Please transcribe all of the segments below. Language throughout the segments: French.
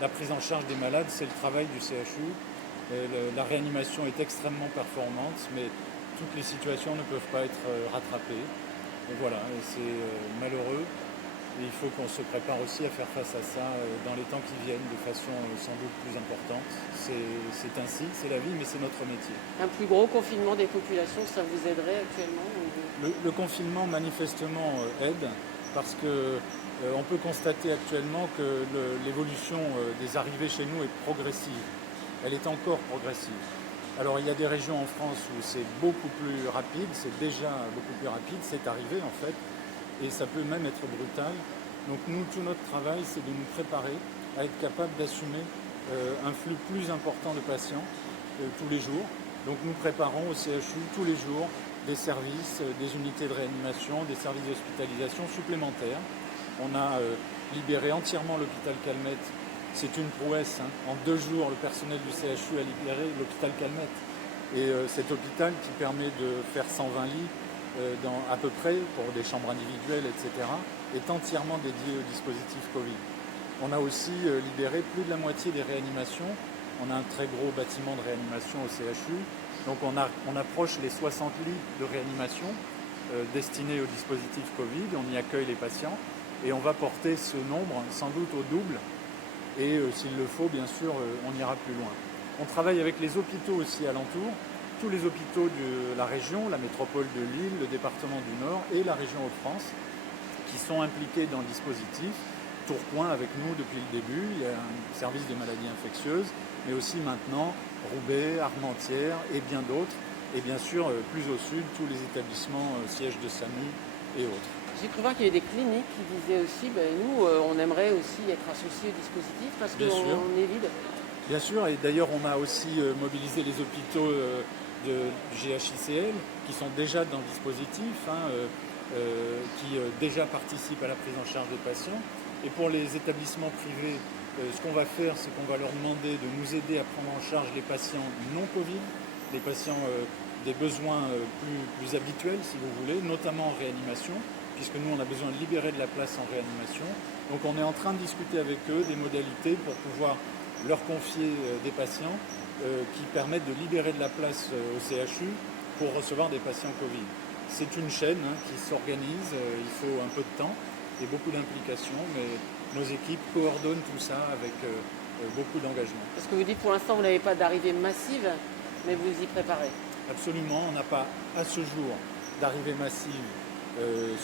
la prise en charge des malades, c'est le travail du CHU. La réanimation est extrêmement performante, mais toutes les situations ne peuvent pas être rattrapées. Et voilà, c'est malheureux. Et il faut qu'on se prépare aussi à faire face à ça dans les temps qui viennent de façon sans doute plus importante. C'est ainsi, c'est la vie, mais c'est notre métier. Un plus gros confinement des populations, ça vous aiderait actuellement Le confinement manifestement aide parce que on peut constater actuellement que l'évolution des arrivées chez nous est progressive. Elle est encore progressive. Alors il y a des régions en France où c'est beaucoup plus rapide, c'est déjà beaucoup plus rapide, c'est arrivé en fait, et ça peut même être brutal. Donc nous, tout notre travail, c'est de nous préparer à être capable d'assumer un flux plus important de patients tous les jours. Donc nous préparons au CHU tous les jours des services, des unités de réanimation, des services d'hospitalisation supplémentaires. On a libéré entièrement l'hôpital Calmette. C'est une prouesse. En 2 jours, le personnel du CHU a libéré l'hôpital Calmette. Et cet hôpital qui permet de faire 120 lits à peu près pour des chambres individuelles, etc., est entièrement dédié au dispositif Covid. On a aussi libéré plus de la moitié des réanimations. On a un très gros bâtiment de réanimation au CHU. Donc on approche les 60 lits de réanimation destinés au dispositif Covid. On y accueille les patients et on va porter ce nombre sans doute au double. Et s'il le faut, bien sûr, on ira plus loin. On travaille avec les hôpitaux aussi alentours, tous les hôpitaux de la région, la métropole de Lille, le département du Nord et la région Hauts-de-France, qui sont impliqués dans le dispositif. Tourcoing avec nous depuis le début, il y a un service de maladies infectieuses, mais aussi maintenant Roubaix, Armentières et bien d'autres. Et bien sûr, plus au sud, tous les établissements sièges de SAMU et autres. J'ai cru voir qu'il y avait des cliniques qui disaient aussi, nous, on aimerait aussi être associés au dispositif parce qu'on est vide. Bien sûr, et d'ailleurs on a aussi mobilisé les hôpitaux du GHICL qui sont déjà dans le dispositif, qui déjà participent à la prise en charge des patients. Et pour les établissements privés, ce qu'on va faire, c'est qu'on va leur demander de nous aider à prendre en charge les patients non Covid, les patients des besoins plus habituels, si vous voulez, notamment en réanimation, puisque nous, on a besoin de libérer de la place en réanimation. Donc on est en train de discuter avec eux des modalités pour pouvoir leur confier des patients qui permettent de libérer de la place au CHU pour recevoir des patients Covid. C'est une chaîne qui s'organise, il faut un peu de temps et beaucoup d'implication, mais nos équipes coordonnent tout ça avec beaucoup d'engagement. Parce que vous dites pour l'instant vous n'avez pas d'arrivée massive, mais vous y préparez. Absolument, on n'a pas à ce jour d'arrivée massive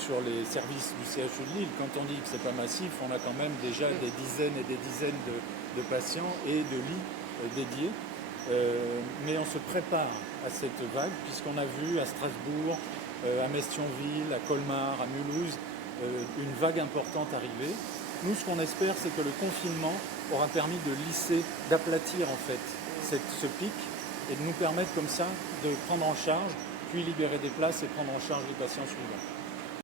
sur les services du CHU de Lille. Quand on dit que c'est pas massif, on a quand même déjà des dizaines et des dizaines de patients et de lits dédiés. Mais on se prépare à cette vague puisqu'on a vu à Strasbourg, à Mestionville, à Colmar, à Mulhouse, une vague importante arriver. Nous, ce qu'on espère, c'est que le confinement aura permis de lisser, d'aplatir en fait ce pic et de nous permettre comme ça de prendre en charge, puis libérer des places et prendre en charge les patients suivants.